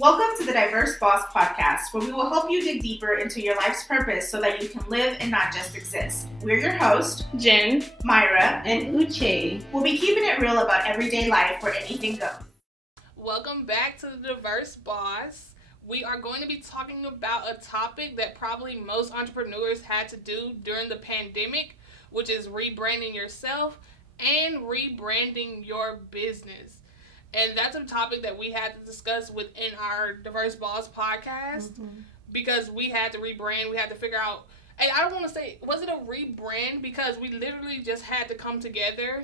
Welcome to the Diverse Boss Podcast, where we will help you dig deeper into your life's purpose so that you can live and not just exist. We're your hosts, Jen, Mayra, and Uche. We'll be keeping it real about everyday life where anything goes. Welcome back to the Diverse Boss. We are going to be talking about a topic that probably most entrepreneurs had to do during the pandemic, which is rebranding yourself and rebranding your business. And that's a topic that we had to discuss within our Diverse Boss podcast because we had to rebrand. We had to figure out, and I don't want to say, was it a rebrand? Because we literally just had to come together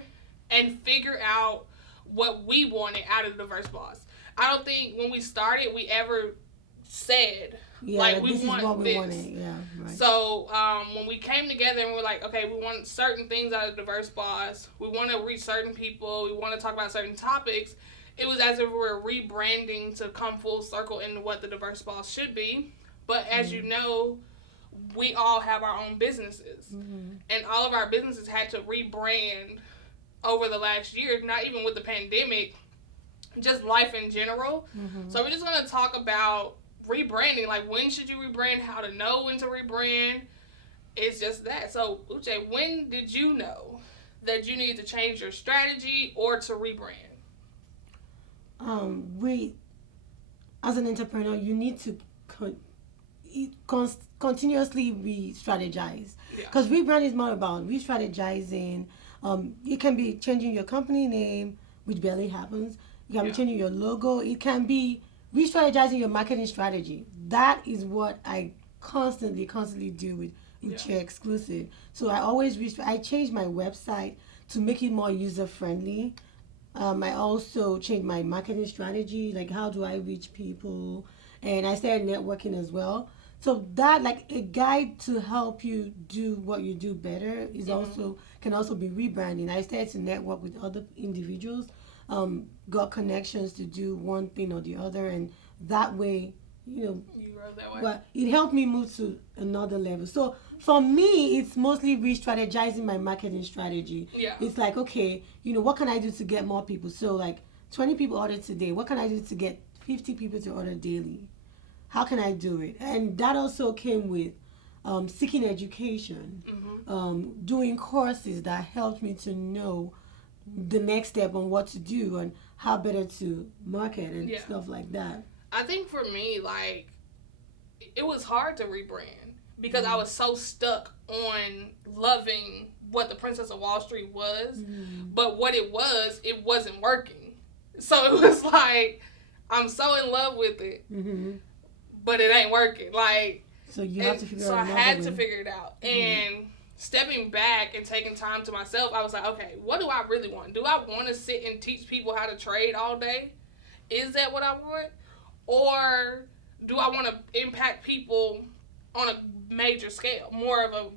and figure out what we wanted out of the Diverse Boss. I don't think when we started, we ever said, we want this. Yeah, right. So when we came together and we're like, okay, we want certain things out of the Diverse Boss. We want to reach certain people. We want to talk about certain topics. It was as if we were rebranding to come full circle into what the Diverse Boss should be. But as you know, we all have our own businesses. And all of our businesses had to rebrand over the last year, not even with the pandemic, just life in general. So we're just going to talk about rebranding. Like, when should you rebrand? How to know when to rebrand? It's just that. So, Uche, when did you know that you needed to change your strategy or to rebrand? As an entrepreneur, you need to continuously re-strategize. Because rebrand is more about re-strategizing. It can be changing your company name, which barely happens. It can be changing your logo. It can be re-strategizing your marketing strategy. That is what I constantly do with Uche Exclusive. So I always I change my website to make it more user-friendly. I also changed my marketing strategy, like how do I reach people, and I started networking as well. So that, like, a guide to help you do what you do better is can also be rebranding. I started to network with other individuals, got connections to do one thing or the other, and that way, you rode that way. But it helped me move to another level. So for me, it's mostly re-strategizing my marketing strategy. It's like, okay, what can I do to get more people? So like 20 people order today. What can I do to get 50 people to order daily? How can I do it? And that also came with seeking education, doing courses that helped me to know the next step on what to do and how better to market and stuff like that. I think for me, like, it was hard to rebrand because I was so stuck on loving what the Princess of Wall Street was, but what it wasn't working. So it was like, I'm so in love with it, but it ain't working. Like, so you have to figure it out. So I had to figure it out. And stepping back and taking time to myself, I was like, okay, what do I really want? Do I want to sit and teach people how to trade all day? Is that what I want? Or do I want to impact people on a major scale, more of a,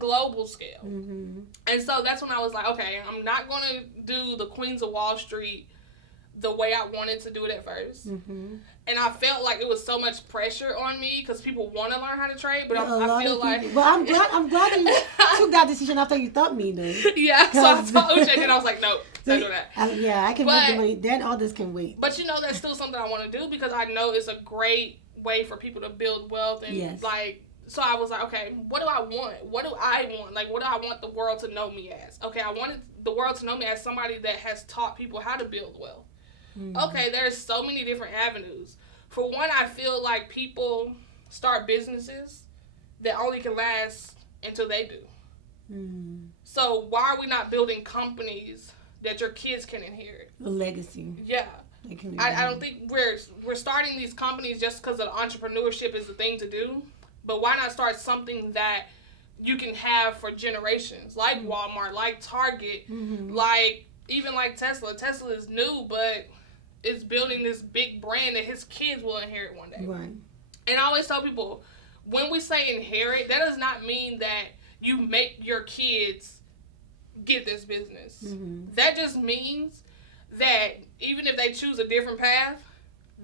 global scale? And so that's when I was like, okay, I'm not going to do the Queens of Wall Street the way I wanted to do it at first. And I felt like it was so much pressure on me because people want to learn how to trade, but I feel like... Well, I'm glad that you took that decision after you taught me, though. So I told Uche, and I was like, no, don't do that. I can make the money. Then all this can wait. But that's still something I want to do because I know it's a great way for people to build wealth. And so I was like, okay, what do I want? What do I want? Like, what do I want the world to know me as? Okay, I wanted the world to know me as somebody that has taught people how to build wealth. Okay, there's so many different avenues. For one, I feel like people start businesses that only can last until they do. So why are we not building companies that your kids can inherit? A legacy. Yeah. I don't think we're starting these companies just because of entrepreneurship is the thing to do. But why not start something that you can have for generations, like Walmart, like Target, like even like Tesla. Tesla is new, but it's building this big brand that his kids will inherit one day. Right. And I always tell people, when we say inherit, that does not mean that you make your kids get this business. That just means that even if they choose a different path,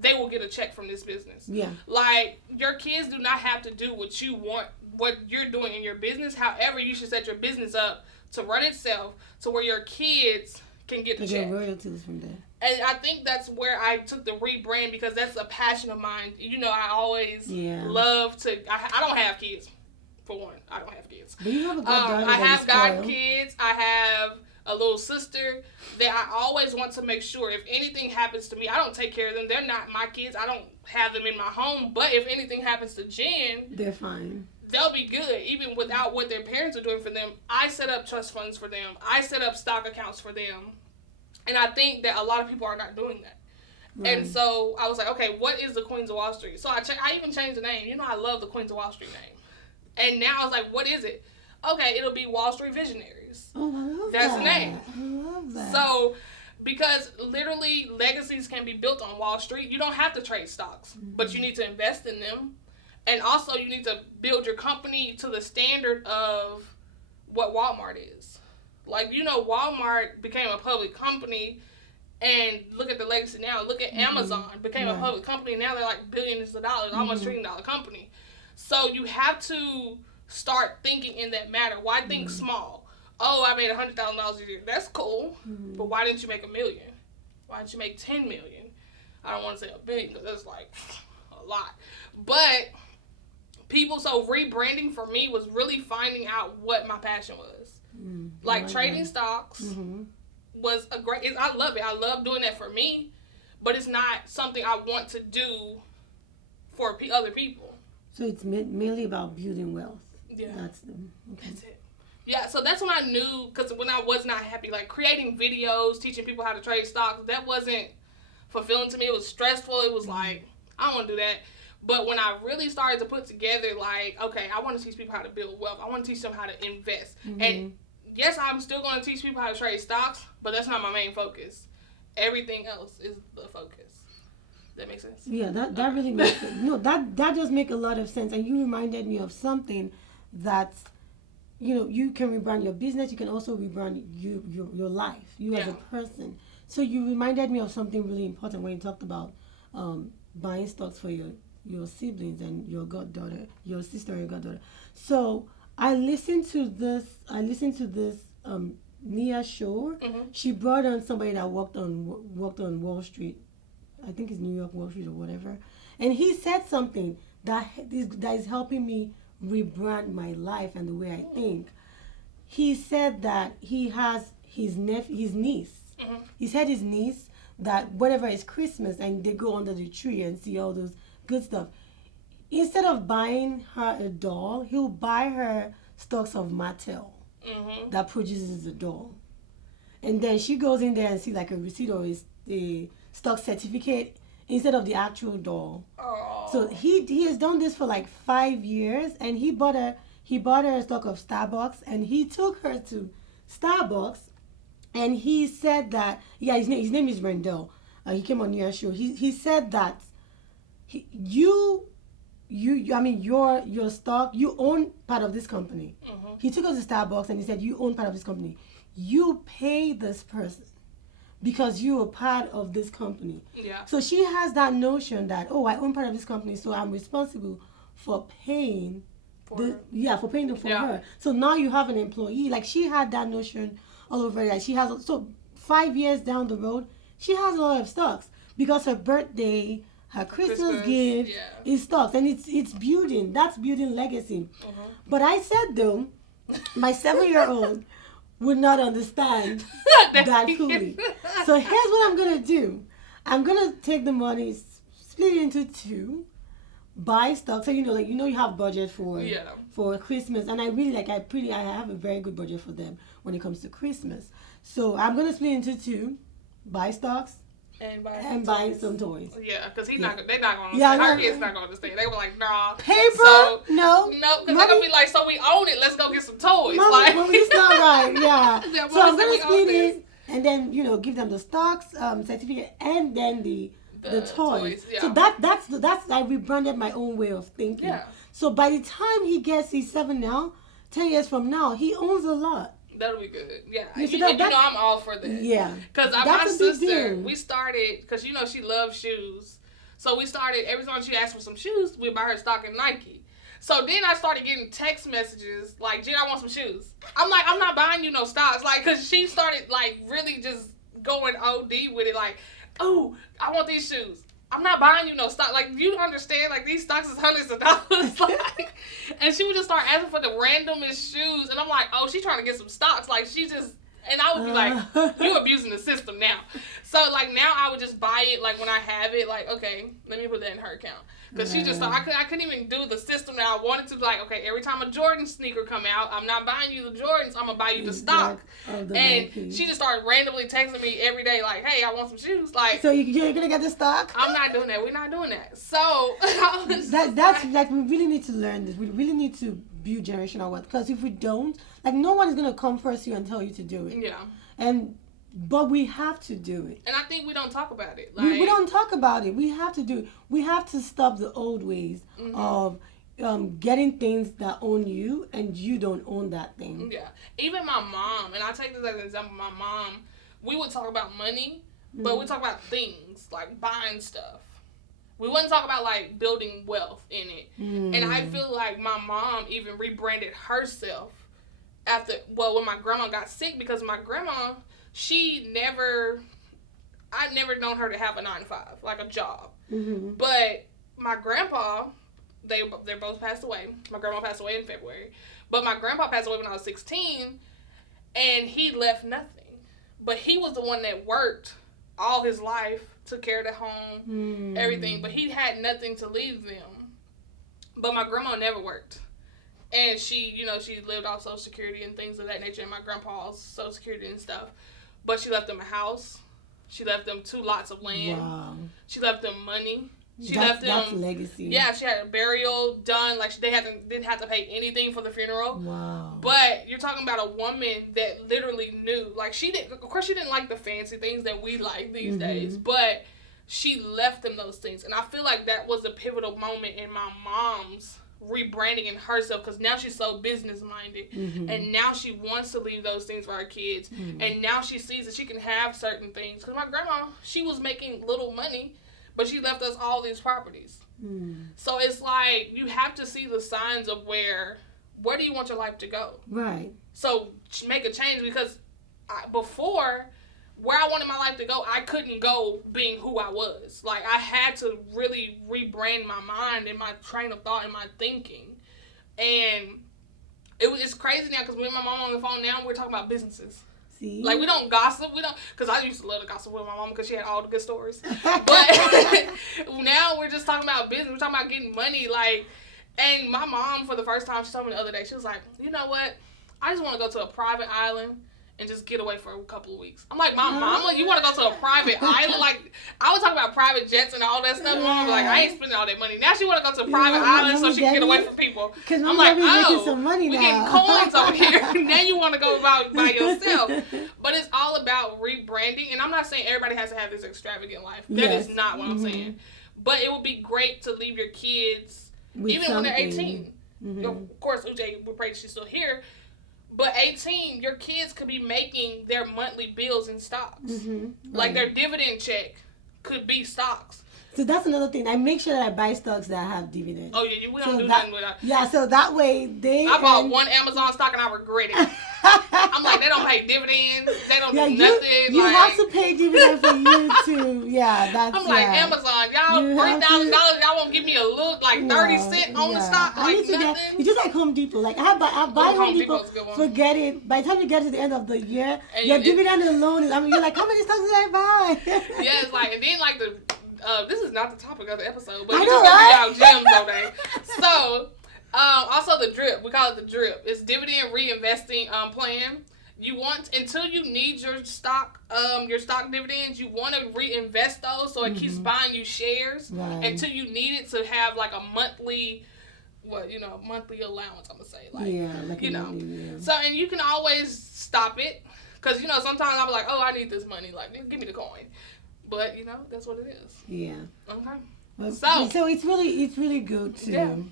they will get a check from this business. Like, your kids do not have to do what you want, what you're doing in your business. However, you should set your business up to run itself to where your kids can get the check. Get royalties from that. And I think that's where I took the rebrand, because that's a passion of mine. You know, I always love to. I don't have kids, for one. I don't have kids. But you have a goddaughter. I have godkids. I have a little sister that I always want to make sure if anything happens to me, I don't take care of them. They're not my kids. I don't have them in my home. But if anything happens to Jen, they're fine. They'll be good, even without what their parents are doing for them. I set up trust funds for them. I set up stock accounts for them. And I think that a lot of people are not doing that. Right. And so I was like, okay, what is the Queens of Wall Street? So I even changed the name. You know, I love the Queens of Wall Street name. And now I was like, what is it? Okay, it'll be Wall Street Visionaries. Oh, I love That's that. the name. I love that. So, because literally legacies can be built on Wall Street. You don't have to trade stocks, but you need to invest in them. And also, you need to build your company to the standard of what Walmart is. Like, you know, Walmart became a public company, and look at the legacy now. Look at Amazon, became a public company. Now they're like billions of dollars, almost $1 trillion company. So you have to start thinking in that manner. Why think small? Oh, I made $100,000 a year. That's cool, but why didn't you make $1 million? Why didn't you make $10 million? I don't want to say $1 billion because that's like a lot. But so rebranding for me was really finding out what my passion was. Like trading stocks was a great. I love it. I love doing that for me, but it's not something I want to do for other people. So it's mainly about building wealth. Yeah, that's it. Yeah, so that's when I knew, because when I was not happy, like creating videos, teaching people how to trade stocks, that wasn't fulfilling to me. It was stressful. It was like, I don't want to do that. But when I really started to put together, like, okay, I want to teach people how to build wealth. I want to teach them how to invest. And yes, I'm still going to teach people how to trade stocks, but that's not my main focus. Everything else is the focus. Does that make sense? Yeah, that really makes sense. No, that does make a lot of sense. And you reminded me of something that's, you know, you can rebrand your business. You can also rebrand your life, as a person. So you reminded me of something really important when you talked about buying stocks for your siblings and your goddaughter, your sister and your goddaughter. So I listened to this Nia show. She brought on somebody that worked on Wall Street. I think it's New York Wall Street or whatever. And he said something that is helping me rebrand my life and the way I think. He said that he has his niece. He said his niece that whenever it's Christmas and they go under the tree and see all those good stuff, instead of buying her a doll, he'll buy her stocks of Mattel that produces a doll. And then she goes in there and sees like a receipt or a stock certificate instead of the actual doll. Aww. So he has done this for like 5 years, and he bought her a stock of Starbucks, and he took her to Starbucks, and he said that his name is Rendell. He came on your show. He said that your stock, you own part of this company. He took us to Starbucks and he said, you own part of this company. You pay this person because you are part of this company. Yeah. So she has that notion that, I own part of this company, so I'm responsible for paying for paying them for her. So now you have an employee. Like, she had that notion all over that. She has, so 5 years down the road, she has a lot of stocks because her birthday, her Christmas gift is stocks, and it's building. That's building legacy. But I said though, my 7-year-old would not understand that fully. So here's what I'm gonna do. I'm gonna take the money, split it into two, buy stocks. So you have budget for Christmas, and I really I have a very good budget for them when it comes to Christmas. So I'm gonna split into two, buy stocks. And buying some toys. Yeah, because they're not going to understand. Her kids not going to understand. They were like, nah. Paper? No, because they're going to be like, so we own it, let's go get some toys. Mommy, it's not right, yeah. So I'm going to split it, and then, give them the stocks, certificate, and then the toys. Yeah. So that's I rebranded my own way of thinking. Yeah. So by the time he gets, he's 7 now, 10 years from now, he owns a lot. That'll be good. Yeah. I'm all for that. Yeah. Because my sister, we started, because she loves shoes. So we started, every time she asked for some shoes, we'd buy her stock in Nike. So then I started getting text messages like, Jen, I want some shoes. I'm like, I'm not buying you no stocks. Like, because she started, really just going OD with it. Like, oh, I want these shoes. I'm not buying you no stock. Like, you don't understand. Like, these stocks is hundreds of dollars. Like, and she would just start asking for the randomest shoes. And I'm like, oh, she's trying to get some stocks. Like, she just... And I would be like, you abusing the system now. So, like, now I would just buy it, like, when I have it, like, okay, let me put that in her account. Because she just thought, I couldn't even do the system that I wanted to. Like, okay, every time a Jordan sneaker come out, I'm not buying you the Jordans, I'm going to buy you the stock. And she just started randomly texting me every day, like, hey, I want some shoes. Like, so you're going to get the stock? I'm not doing that. We're not doing that. So, that's like, we really need to learn this. We really need to build generational wealth. Because if we don't, like, no one is going to come first you and tell you to do it. Yeah. But we have to do it. And I think we don't talk about it. Like, we don't talk about it. We have to do it. We have to stop the old ways of getting things that own you and you don't own that thing. Yeah. Even my mom, and I take this as an example, my mom, we would talk about money, but we talk about things, like buying stuff. We wouldn't talk about, like, building wealth in it. And I feel like my mom even rebranded herself when my grandma got sick, because my grandma... I never known her to have a 9-to-5, like a job. But my grandpa, they're both passed away. My grandma passed away in February. But my grandpa passed away when I was 16, and he left nothing. But he was the one that worked all his life, took care of the home, everything. But he had nothing to leave them. But my grandma never worked. And she lived off Social Security and things of that nature, and my grandpa's Social Security and stuff. But she left them a house. She left them 2 lots of land. Wow. She left them money. That's legacy. Yeah, she had a burial done. Like, they didn't have to pay anything for the funeral. Wow. But you're talking about a woman that literally knew. Like, of course, she didn't like the fancy things that we like these days. But she left them those things. And I feel like that was a pivotal moment in my mom's rebranding in herself, because now she's so business minded, and now she wants to leave those things for her kids, and now she sees that she can have certain things. Because my grandma, she was making little money, but she left us all these properties. So it's like, you have to see the signs of where do you want your life to go, right? So make a change, because before, where I wanted my life to go, I couldn't go being who I was. Like, I had to really rebrand my mind and my train of thought and my thinking. And it's crazy now, because me and my mom on the phone now, we're talking about businesses. See? Like, we don't gossip. Because I used to love to gossip with my mom because she had all the good stories. But now we're just talking about business. We're talking about getting money. Like, and my mom, for the first time, she told me the other day, she was like, you know what? I just want to go to a private island and just get away for a couple of weeks. I'm like, my mama, you want to go to a private island? Like, I was talking about private jets and all that stuff. Mama was like, I ain't spending all that money. Now she want to go to a private island so she can get away from people. I'm like, oh, some money we now. getting coins over here. Now you want to go by yourself. But it's all about rebranding. And I'm not saying everybody has to have this extravagant life. That is not what I'm saying. But it would be great to leave your kids, even when they're 18. Of course, Uche, we pray she's still here. But 18, your kids could be making their monthly bills in stocks. Like, their dividend check could be stocks. So that's another thing. I make sure that I buy stocks that have dividends. Oh, yeah, we don't do nothing with that. Yeah, so that way I bought one Amazon stock and I regret it. I'm like, they don't pay dividends. They don't do nothing. You have to pay dividends for you to, that's I'm like, Amazon, y'all $3,000, y'all won't give me a look, like 30 cents on the stock, like nothing. It's just like Home Depot. Like, I buy Home Depot, forget it. By the time you get to the end of the year, your dividend alone is, you're like, how many stocks did I buy? Yeah, it's like, and then like this is not the topic of the episode, but I we know, just talking about gems all day. So, also the drip, we call it the drip. It's dividend reinvesting plan. You want, until you need your stock dividends, you want to reinvest those so it keeps buying you shares until you need it to have like a monthly, monthly allowance. I'm gonna say, like, So, and you can always stop it, because sometimes I'll be like, oh, I need this money, like, give me the coin. But that's what it is. Yeah. Okay. Well, so it's really good to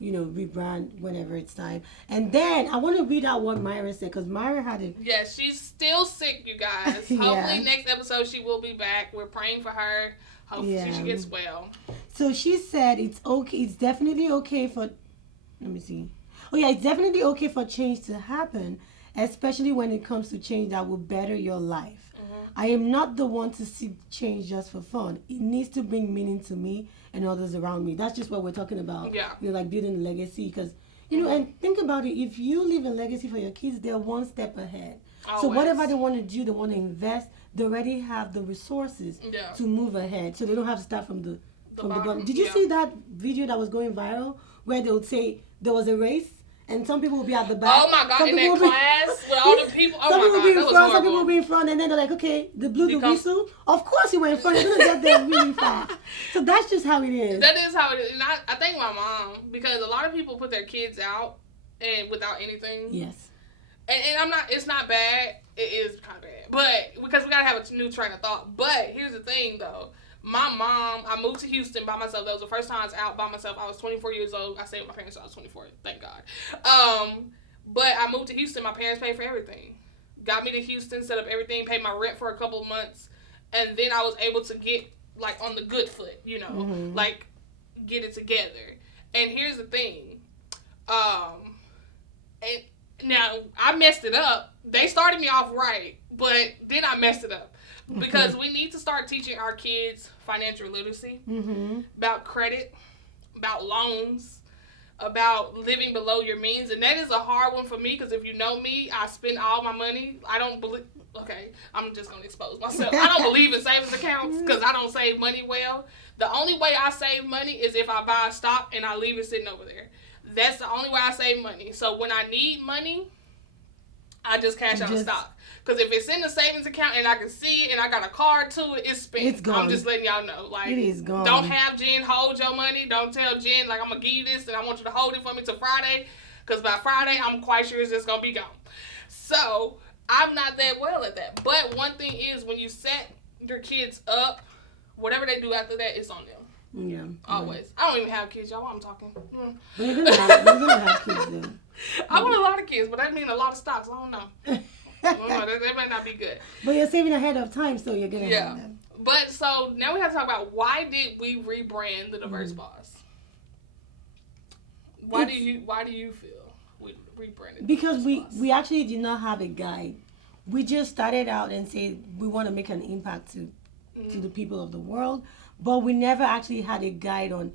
rebrand whenever it's time. And then I want to read out what Mayra said, because Mayra had it. Yeah, she's still sick, you guys. Hopefully next episode she will be back. We're praying for her. Hopefully she gets well. So she said it's okay. It's definitely okay for. Let me see. Oh yeah, it's definitely okay for change to happen, especially when it comes to change that will better your life. I am not the one to seek change just for fun. It needs to bring meaning to me and others around me. That's just what we're talking about. Yeah. Like building a legacy. Because, and think about it. If you leave a legacy for your kids, they're one step ahead. Always. So whatever they want to do, they want to invest, they already have the resources to move ahead. So they don't have to start from the bottom. Did you see that video that was going viral where they would say there was a race? And some people will be at the back. Oh my God, in that class with all the people. Oh some my people God, be in that was front, horrible. some people will be in front, and then they're like, okay, they blew the whistle. Of course you went in front. You're going to get there really fast. So that's just how it is. That is how it is. And I thank my mom, because a lot of people put their kids out and without anything. Yes. And it's not bad. It is kind of bad. But, because we got to have a new train of thought. But, here's the thing, though. My mom, I moved to Houston by myself. That was the first time I was out by myself. I was 24 years old. I stayed with my parents until I was 24. Thank God. But I moved to Houston. My parents paid for everything. Got me to Houston, set up everything, paid my rent for a couple of months. And then I was able to get, like, on the good foot, like, get it together. And here's the thing. And now, I messed it up. They started me off right, but then I messed it up. Because we need to start teaching our kids financial literacy, about credit, about loans, about living below your means. And that is a hard one for me, because if you know me, I spend all my money. I don't believe, okay, I'm just going to expose myself. I don't believe in savings accounts because I don't save money well. The only way I save money is if I buy a stock and I leave it sitting over there. That's the only way I save money. So when I need money, I just cash out a stock. Because if it's in the savings account and I can see it and I got a card to it, it's spent. It's gone. I'm just letting y'all know. Like, it is gone. Don't have Jen hold your money. Don't tell Jen, like, I'm going to give you this and I want you to hold it for me till Friday. Because by Friday, I'm quite sure it's just going to be gone. So, I'm not that well at that. But one thing is, when you set your kids up, whatever they do after that, it's on them. Yeah. Always. I don't even have kids, y'all. While I'm talking. But you're gonna have kids, though. I want a lot of kids, but that means a lot of stocks. I don't know. That might not be good. But you're saving ahead of time, so you're gonna have them. But so now we have to talk about, why did we rebrand the Diverse Boss? Why do you feel we rebranded? Because we actually did not have a guide. We just started out and said we want to make an impact to the people of the world, but we never actually had a guide on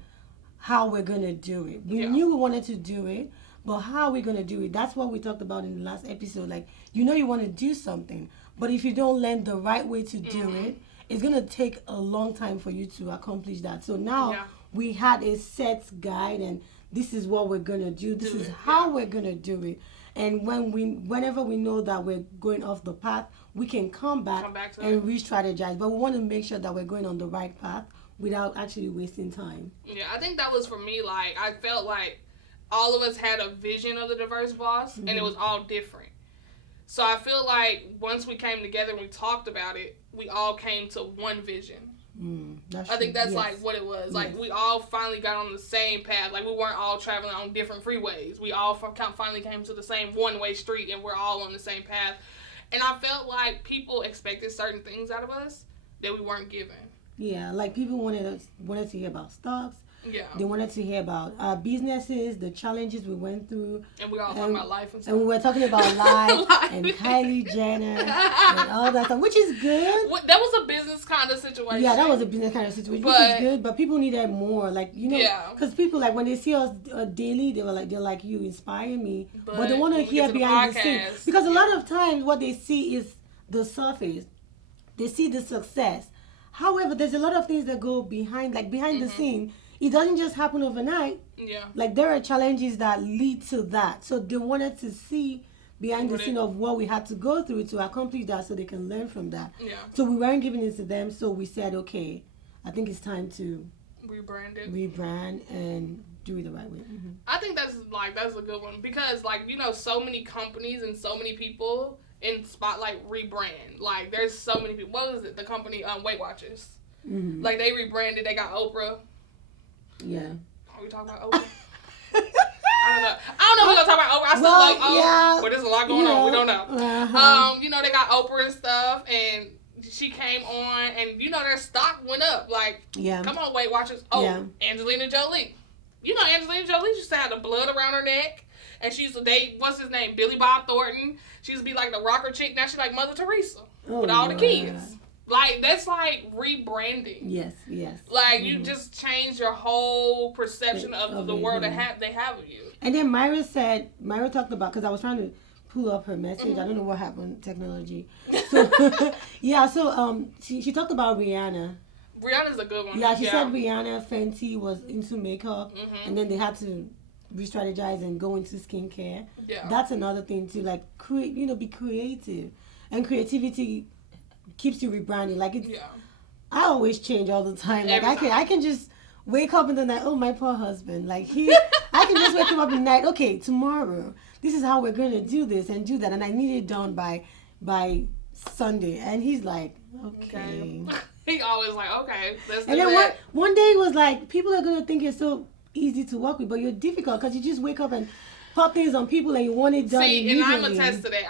how we're gonna do it. We knew we wanted to do it, but how are we going to do it? That's what we talked about in the last episode. Like, you want to do something, but if you don't learn the right way to do it, it's going to take a long time for you to accomplish that. So now we had a set guide, and this is what we're going to do. This is how we're going to do it. And whenever we know that we're going off the path, we can come back and re-strategize. But we want to make sure that we're going on the right path without actually wasting time. Yeah, I think that was for me. Like, I felt like all of us had a vision of the Diverse Boss, and it was all different. So I feel like once we came together and we talked about it, we all came to one vision. I think that's like what it was. Like, we all finally got on the same path. Like, we weren't all traveling on different freeways. We all finally came to the same one-way street, and we're all on the same path. And I felt like people expected certain things out of us that we weren't given. Yeah, like people wanted to hear about stocks. Yeah. They wanted to hear about our businesses, the challenges we went through. And we all talking about life and stuff. And we were talking about life and Kylie Jenner and all that stuff, which is good. That was a business kind of situation. Yeah, that was a business kind of situation, which is good. But people needed more, like, because people, like, when they see us daily, they're like, you inspire me. But they want to hear behind the scenes. Because a lot of times what they see is the surface. They see the success. However, there's a lot of things that go behind the scene. It doesn't just happen overnight. Yeah. Like, there are challenges that lead to that. So they wanted to see behind the scene of what we had to go through to accomplish that, so they can learn from that. Yeah. So we weren't giving it to them. So we said, okay, I think it's time to rebrand and do it the right way. Mm-hmm. I think that's a good one, because, like, so many companies and so many people in Spotlight rebrand. Like, there's so many people. What was it? The company Weight Watchers. Mm-hmm. Like, they rebranded. They got Oprah. Yeah. Are we talking about Oprah? I don't know if we're going to talk about Oprah. I still like Oprah. But there's a lot going on. We don't know. Uh-huh. They got Oprah and stuff, and she came on, and, their stock went up. Like, come on, Weight Watchers. Oh, Angelina Jolie. Angelina Jolie used to have the blood around her neck. And she used to date, what's his name, Billy Bob Thornton. She used to be like the rocker chick. Now she's like Mother Teresa with all the kids. Like, that's like rebranding. Yes. Like, you just change your whole perception of the world that they have of you. And then Mayra talked about, because I was trying to pull up her message. I don't know what happened, technology. So, she talked about Rihanna. Rihanna's a good one. Yeah, she said Rihanna Fenty was into makeup, and then they had to re-strategize and go into skincare. Yeah. That's another thing too, like, be creative. And creativity keeps you rebranding. Like, it's, I always change all the time. Like, I can just wake up in the night, oh, my poor husband. Like, I can just wake him up in the night, okay, tomorrow, this is how we're going to do this and do that. And I need it done by Sunday. And he's like, okay. He always like, okay, let's do and then that. One day was like, people are going to think you're so easy to work with, but you're difficult because you just wake up and pop things on people and you want it done immediately. And I'm attest to that.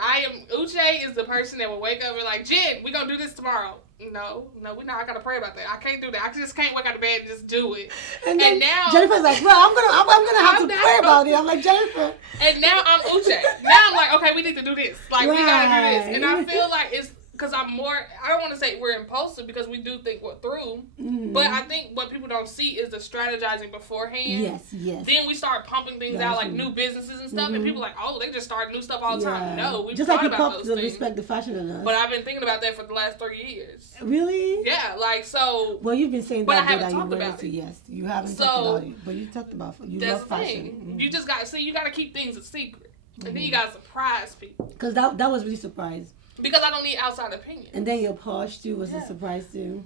Uche is the person that will wake up and be like, Jen, we're going to do this tomorrow. No, we're not. I got to pray about that. I can't do that. I just can't wake out of bed and just do it. And now Jennifer's like, well, I'm gonna have to pray about it. I'm like, Jennifer. And now I'm Uche. Now I'm like, okay, we need to do this. Like, we got to do this. And I feel like it's, because I don't want to say we're impulsive because we do think we're through, but I think what people don't see is the strategizing beforehand. Yes. Then we start pumping things out, like new businesses and stuff, and people are like, oh, they just start new stuff all the time. No, we've just thought like about those things. Respect the fashion of us. But I've been thinking about that for the last 3 years. Really? Yeah, like, so. Well, you've been saying but that. I haven't talked about it. Yes, you haven't talked about it, but you talked about you love fashion. You just got to see. You got to keep things a secret, and then you got to surprise people. Because that was really surprised. Because I don't need outside opinion. And then your Porsche too was a surprise too.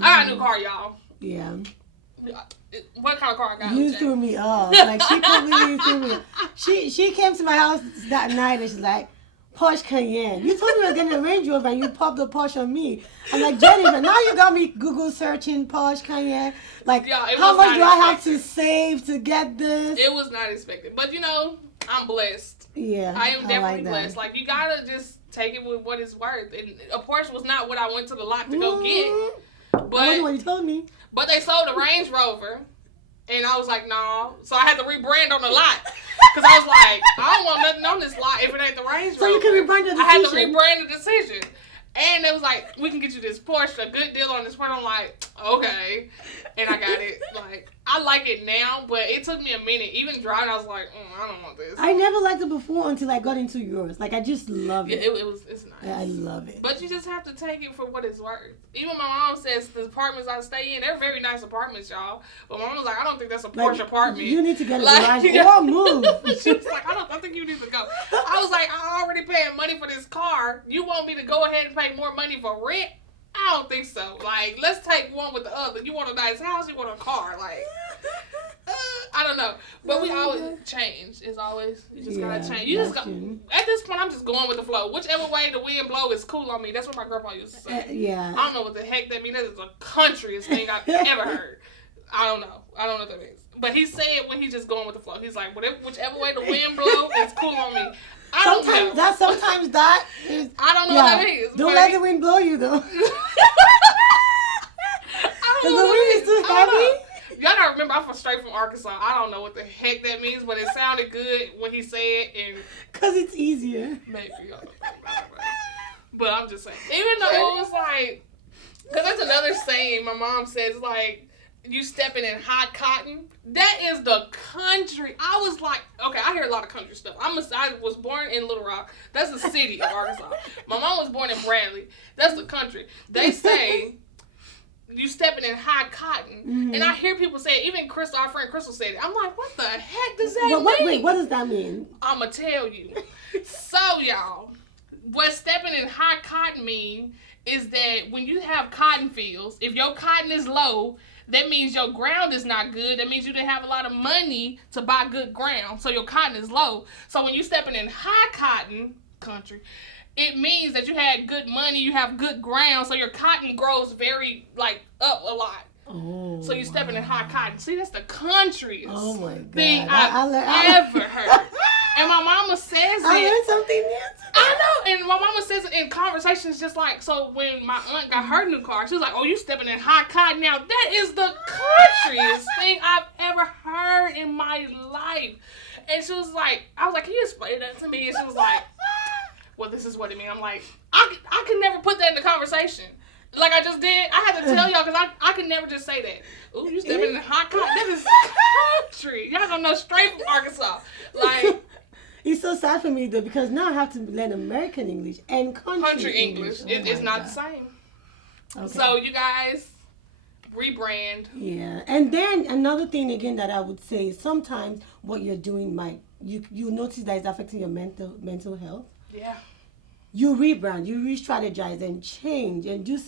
I got a new car, y'all. Yeah. What kind of car I got? You threw me off. Like, she completely threw me off. She came to my house that night and she's like, Porsche Cayenne. You told me I was getting a Range Rover and you popped the Porsche on me. I'm like, Jennifer, now you got me Google searching Porsche Cayenne. Like, how much do I have to save to get this? It was not expected. But, I'm blessed. Yeah. I am definitely blessed. Like, you gotta just take it with what it's worth. And a Porsche was not what I went to the lot to go get. But what you told me. But they sold a Range Rover. And I was like, no. So I had to rebrand on the lot. Because I was like, I don't want nothing on this lot if it ain't the Range Rover. So you can rebrand the decision. I had to rebrand the decision. And it was like, we can get you this Porsche, a good deal on this Porsche. I'm like, okay. And I got it. Like, I like it now, but it took me a minute. Even driving, I was like, I don't want this. I never liked it before until I got into yours. Like, I just love it. Yeah, it's nice. Yeah, I love it. But you just have to take it for what it's worth. Even my mom says the apartments I stay in, they're very nice apartments, y'all. But my mom was like, I don't think that's a Porsche apartment. You need to get a garage or move. She was like, I think you need to go. I was like, I'm already paying money for this car. You want me to go ahead and pay more money for rent? I don't think so. Like, let's take one with the other. You want a nice house, you want a car. Like, I don't know. But we always change. It's always, you just gotta change. You just at this point, I'm just going with the flow. Whichever way the wind blow is cool on me. That's what my grandpa used to say. Yeah. I don't know what the heck that means. That is the countryest thing I've ever heard. I don't know what that means. But he said when he's just going with the flow. He's like, whichever way the wind blow, it's cool on me. Sometimes that is. I don't know what that means. Don't let the wind blow you though. Because the wind is too heavy. Y'all gotta remember, I'm straight from Arkansas. I don't know what the heck that means, but it sounded good when he said it. And because it's easier. Maybe. But I'm just saying. Even though it was like, because that's another saying my mom says, like, you stepping in hot cotton. That is the country. I was like, okay, I hear a lot of country stuff. I was born in Little Rock. That's the city of Arkansas. My mom was born in Bradley. That's the country. They say you stepping in hot cotton. And I hear people say it. Even Crystal, our friend Crystal said it. I'm like, what the heck does that mean? Wait, what does that mean? I'm going to tell you. So, y'all, what stepping in hot cotton mean is that when you have cotton fields, if your cotton is low, that means your ground is not good. That means you didn't have a lot of money to buy good ground. So your cotton is low. So when you stepping in high cotton country, it means that you had good money, you have good ground, so your cotton grows very, like, up a lot. Oh, so you stepping in high cotton. See, that's the countryest thing I've ever heard. And my mama says it. I learned something new today. I know. And my mama says it in conversations just like, so when my aunt got her new car, she was like, oh, you stepping in high cotton now. That is the countryest thing I've ever heard in my life. And she was like, I was like, can you explain that to me? And she was like, well, this is what it means. I'm like, I could never put that in the conversation. Like I just did. I had to tell y'all because I could never just say that. Ooh, you stepping in the hot country. That is country. Y'all don't know straight from Arkansas. Like, it's so sad for me though because now I have to learn American English and country English. It's not the same. Okay. So you guys rebrand. Yeah, and then another thing again that I would say is sometimes what you're doing might you notice that it's affecting your mental health. Yeah. You rebrand, you re-strategize and change and do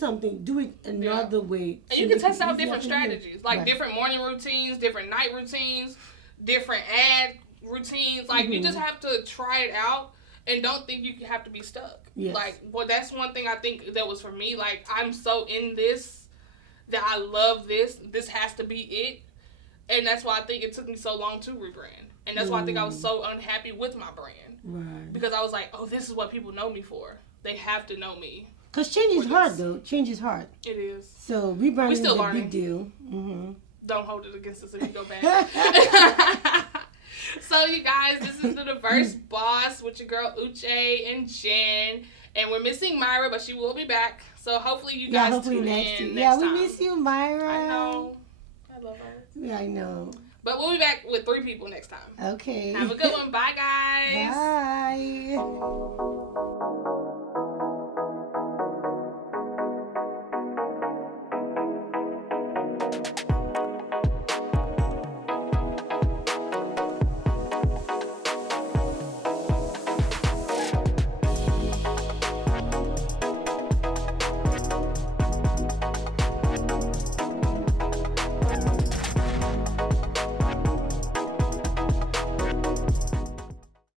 it another way. And you can test out different strategies, like different morning routines, different night routines, different ad routines. Like you just have to try it out and don't think you have to be stuck. Yes. Like, well, that's one thing I think that was for me. Like, I'm so in this that I love this. This has to be it. And that's why I think it took me so long to rebrand. And that's why I think I was so unhappy with my brand. Right. Because I was like, oh, this is what people know me for. They have to know me. Because change is hard, though. Change is hard. It is. So rebranding is a big deal. Mm-hmm. Don't hold it against us if you go back. So, you guys, this is the Diverse Boss with your girl Uche and Jen. And we're missing Mayra, but she will be back. So, hopefully you guys tune in next time. Yeah, we miss you, Mayra. I know. I love her. Yeah, I know. But we'll be back with 3 people next time. Okay. Have a good one. Bye, guys. Bye.